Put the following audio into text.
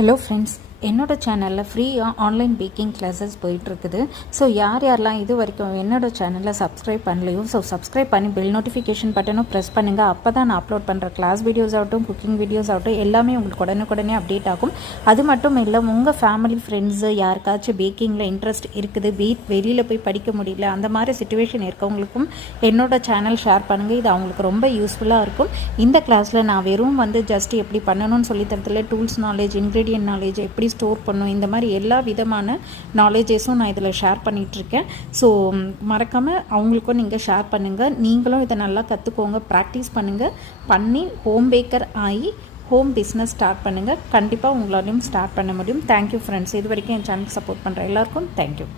Hello friends, என்னோட சேனலில் ஃப்ரீயாக ஆன்லைன் பேக்கிங் கிளாஸஸ் போயிட்டுருக்குது. ஸோ யாரெல்லாம் இது வரைக்கும் என்னோடய சேனலில் சப்ஸ்கிரைப் பண்ணலையோ சப்ஸ்கிரைப் பண்ணி பெல் நோட்டிஃபிகேஷன் பட்டனும் ப்ரெஸ் பண்ணுங்கள். அப்போ தான் நான் அப்லோட் பண்ணுற கிளாஸ் வீடியோஸ் ஆகட்டும், குக்கிங் வீடியோஸ் ஆகட்டும், எல்லாமே உங்களுக்கு உடனுக்குடனே அப்டேட் ஆகும். அது மட்டும் இல்லை, உங்கள் ஃபேமிலி ஃப்ரெண்ட்ஸு யாருக்காச்சும் பேக்கிங்கில் இன்ட்ரெஸ்ட் இருக்குது, வெளியில் போய் படிக்க முடியல, அந்த மாதிரி சுச்சுவேஷன் இருக்கவங்களுக்கும் என்னோடய சேனல் ஷேர் பண்ணுங்கள். இது அவங்களுக்கு ரொம்ப யூஸ்ஃபுல்லாக இருக்கும். இந்த கிளாஸில் நான் வெறும் ஜஸ்ட் எப்படி பண்ணணும்னு சொல்லித்தரத்தில் டூல்ஸ் நாலேஜ், இன்க்ரீடியன்ட் நாலேஜ், எப்படி ஸ்டோர் பண்ணும், இந்த மாதிரி எல்லா விதமான நாலேஜஸும் நான் இதில் ஷேர் பண்ணிகிட்ருக்கேன். ஸோ மறக்காமல் அவங்களுக்கும் நீங்கள் ஷேர் பண்ணுங்கள். நீங்களும் இதை நல்லா கற்றுக்கோங்க, ப்ராக்டிஸ் பண்ணுங்கள். பண்ணி ஹோம் பேக்கர் ஆகி ஹோம் பிஸ்னஸ் ஸ்டார்ட் பண்ணுங்கள். கண்டிப்பாக உங்களாலையும் ஸ்டார்ட் பண்ண முடியும். Thank you friends. இது வரைக்கும் என் சேனலுக்கு சப்போர்ட் பண்ணுற எல்லாருக்கும் தேங்க்யூ.